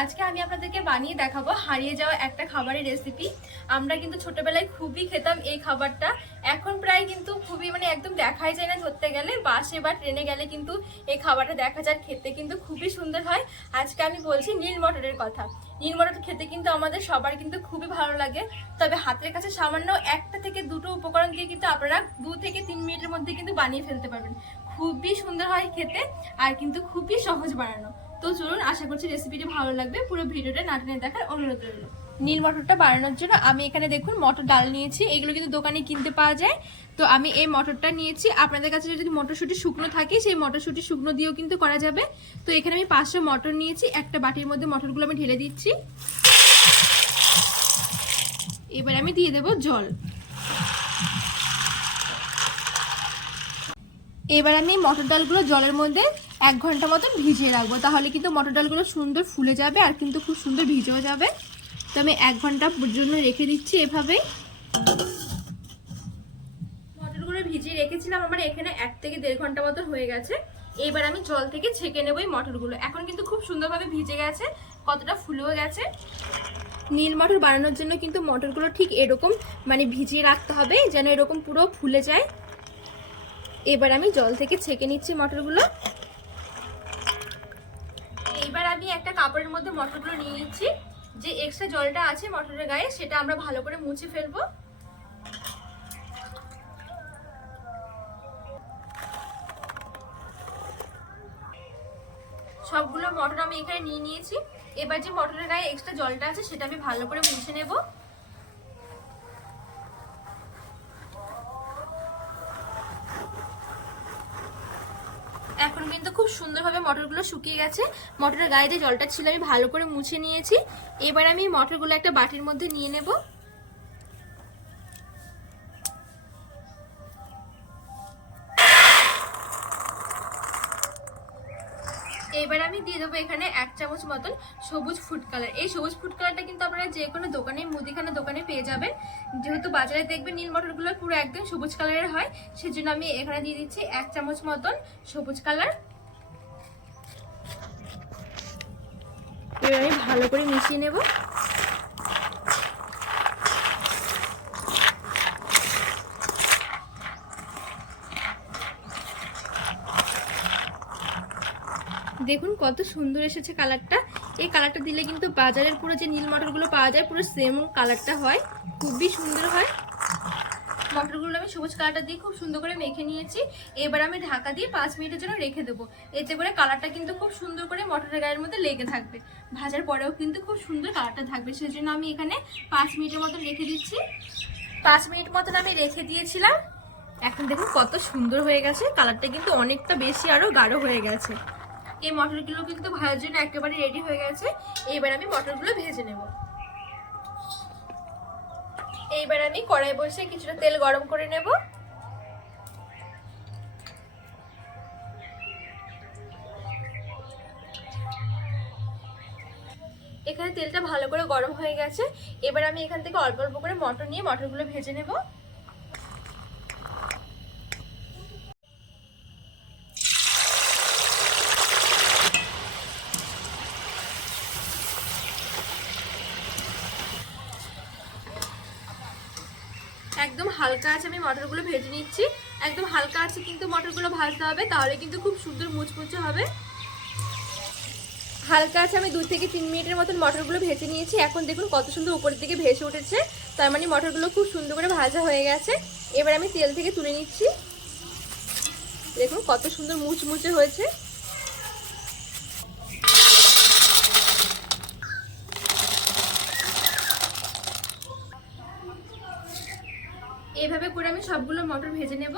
আজকে আমি আপনাদেরকে বানিয়ে দেখাবো হারিয়ে যাওয়া একটা খাবারের রেসিপি আমরা কিন্তু ছোটবেলায় খুবই খেতাম এই খাবারটা। এখন প্রায় কিন্তু খুবই মানে একদম দেখাই যায় না ধরতে গেলে বাসে বা ট্রেনে গেলে কিন্তু এই খাবারটা দেখা যায়, খেতে কিন্তু খুবই সুন্দর হয়। আজকে আমি বলছি নীল মটরের কথা। নীল মটর খেতে কিন্তু আমাদের সবার কিন্তু খুবই ভালো লাগে। তবে হাতের কাছে সামান্য একটা থেকে দুটো উপকরণ দিয়ে কিন্তু আপনারা দু থেকে তিন মিনিটের মধ্যে কিন্তু বানিয়ে ফেলতে পারবেন। খুবই সুন্দর হয় খেতে, আর কিন্তু খুবই সহজ বানানো। তো চলুন, আশা করছি রেসিপিটি ভালো লাগবে। পুরো ভিডিওটা নাটনে দেখার অনুরোধ রইল। নীল মটরটা বানানোর জন্য আমি এখানে দেখুন মটর ডাল নিয়েছি। এগুলো কিন্তু দোকানে কিনতে পাওয়া যায়। তো আমি এই মটরটা নিয়েছি। আপনাদের কাছে যদি মটরশুঁটি শুকনো থাকে, সেই মটরশুঁটি শুকনো দিয়েও কিন্তু করা যাবে। তো এখানে আমি পাঁচশো মটর নিয়েছি। একটা বাটির মধ্যে মটরগুলো আমি ঢেলে দিচ্ছি। এবার আমি দিয়ে দেব জল। এবার আমি মটর ডালগুলো জলের মধ্যে এক ঘণ্টা মতন ভিজিয়ে রাখব। তাহলে কিন্তু মটর ডালগুলো সুন্দর ফুলে যাবে আর কিন্তু খুব সুন্দর ভিজেও যাবে। তো আমি এক ঘণ্টা জন্য রেখে দিচ্ছি এভাবেই। মটরগুলো ভিজিয়ে রেখেছিলাম, আমার এখানে এক থেকে দেড় ঘণ্টা মতন হয়ে গেছে। এবার আমি জল থেকে ছেঁকে নেব এই মটরগুলো। এখন কিন্তু খুব সুন্দরভাবে ভিজে গেছে, কতটা ফুলেও গেছে। নীল মটর বানানোর জন্য কিন্তু মটরগুলো ঠিক এরকম মানে ভিজিয়ে রাখতে হবে, যেন এরকম পুরো ফুলে যায়। এবার আমি জল থেকে ছেঁকে নিচ্ছি মটরগুলো। এইবার আমি একটা কাপড়ের মধ্যে মটরগুলো নিয়ে নিচ্ছি। যে এক্সট্রা জলটা আছে মটরের গায়ে, সেটা আমরা ভালো করে মুছে ফেলব। সবগুলো মটর আমি এখানে নিয়ে নিয়েছি। এবার যে মটরের গায়ে এক্সট্রা জলটা আছে, সেটা আমি ভালো করে মুছে নেব। খুব সুন্দরভাবে মটরগুলো শুকিয়ে গেছে। মটরের গায়ে যে জলটা ছিল আমি ভালো করে মুছে নিয়েছি। এবার আমি মটরগুলো একটা বাটির মধ্যে নিয়ে নেব। এবার আমি দিয়ে দেবো এখানে এক চামচ মতন সবুজ ফুড কালার এই সবুজ ফুড কালারটা কিন্তু আপনারা যে কোনো দোকানে, মুদিখানা দোকানে পেয়ে যাবেন। যেহেতু বাজারে দেখবেন নীল মটরগুলো পুরো একদম সবুজ কালারের হয়, সেজন্য আমি এখানে দিয়ে দিচ্ছি এক চামচ মতন সবুজ কালার এবার আমি ভালো করে মিশিয়ে নেব। দেখুন কত সুন্দর এসেছে কালারটা। এই কালারটা দিলে কিন্তু বাজারের পুরো যে নীল মটরগুলো পাওয়া যায়, পুরো সেম কালারটা হয়। খুবই সুন্দর হয়। মটরগুলো আমি সবুজ কালারটা দিয়ে খুব সুন্দর করে মেখে নিয়েছি। এবার আমি ঢাকা দিয়ে পাঁচ মিনিটের জন্য রেখে দেবো। এতে করে কালারটা কিন্তু খুব সুন্দর করে মটরের গায়ের মধ্যে লেগে থাকবে। ভাজার পরেও কিন্তু খুব সুন্দর কালারটা থাকবে। সেজন্য আমি এখানে পাঁচ মিনিটের মতন রেখে দিচ্ছি। পাঁচ মিনিট মতন আমি রেখে দিয়েছিলাম। এখন দেখুন কত সুন্দর হয়ে গেছে। কালারটা কিন্তু অনেকটা বেশি আরও গাঢ় হয়ে গেছে। এই মটরগুলো কিন্তু ভাজার জন্য একেবারে রেডি হয়ে গেছে। এইবার আমি মটরগুলো ভেজে নেব। এইবার আমি কড়াই বসে কিছুটা তেল গরম করে নেব। এখানে তেলটা ভালো করে গরম হয়ে গেছে। এবার আমি এখান থেকে অল্প অল্প করে মটর নিয়ে মটরগুলো ভেজে নেব। একদম হালকা আছে, আমি মটরগুলো ভেজে নিচ্ছি। একদম হালকা আছে, কিন্তু মটরগুলো ভাজতে হবে, তাহলে কিন্তু খুব সুন্দর মুচমুচে হবে। হালকা আছে, আমি দু থেকে তিন মিনিটের মতন মটরগুলো ভেজে নিয়েছি। এখন দেখুন কত সুন্দর উপরের দিকে ভেসে উঠেছে। তার মানে মটরগুলো খুব সুন্দর করে ভাজা হয়ে গেছে। এবার আমি তেল থেকে তুলে নিচ্ছি। দেখুন কত সুন্দর মুচমুচে হয়েছে। এভাবে করে আমি সবগুলো মটর ভেজে নেব।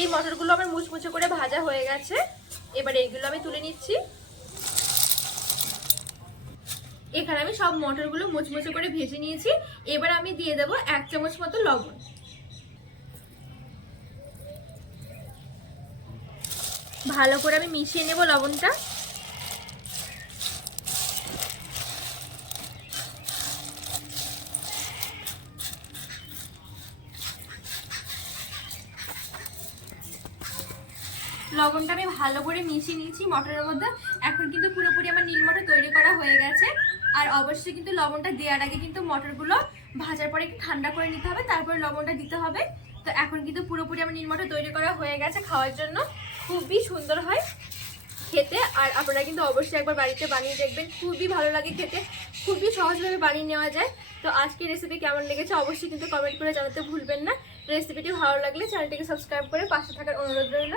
এই মটরগুলো আমার মুচমুচে করে ভাজা হয়ে গেছে। এবার এইগুলো আমি তুলে নিচ্ছি। এখানে আমি সব মটরগুলো মুচমুচে করে ভেজে নিয়েছি। এবার আমি দিয়ে দেবো এক চামচ মতো লবণ। ভালো করে আমি মিশিয়ে নেব লবণটা। লবণটা আমি ভালো করে মিশিয়ে নিয়েছি মটরের মধ্যে। এখন কিন্তু পুরোপুরি আমার নীল মটর তৈরি করা হয়ে আর অবশ্যই কিন্তু লবণটা দেওয়ার আগে কিন্তু মটরগুলো ভাজার পরে একটু ঠান্ডা করে নিতে হবে, তারপরে লবণটা দিতে হবে। তো এখন কিন্তু পুরোপুরি আমার নীল মটর তৈরি করা হয়ে গেছে খাওয়ার জন্য। খুবই সুন্দর হয় খেতে আর আপনারা কিন্তু অবশ্যই একবার বাড়িতে বানিয়ে দেখবেন, খুবই ভালো লাগে খেতে, খুবই সহজভাবে বানিয়ে নেওয়া যায়। তো আজকের রেসিপি কেমন লেগেছে অবশ্যই কিন্তু কমেন্ট করে জানাতে ভুলবেন না। রেসিপিটি ভালো লাগলে চ্যানেলটিকে সাবস্ক্রাইব করে পাশে থাকার অনুরোধ রইল।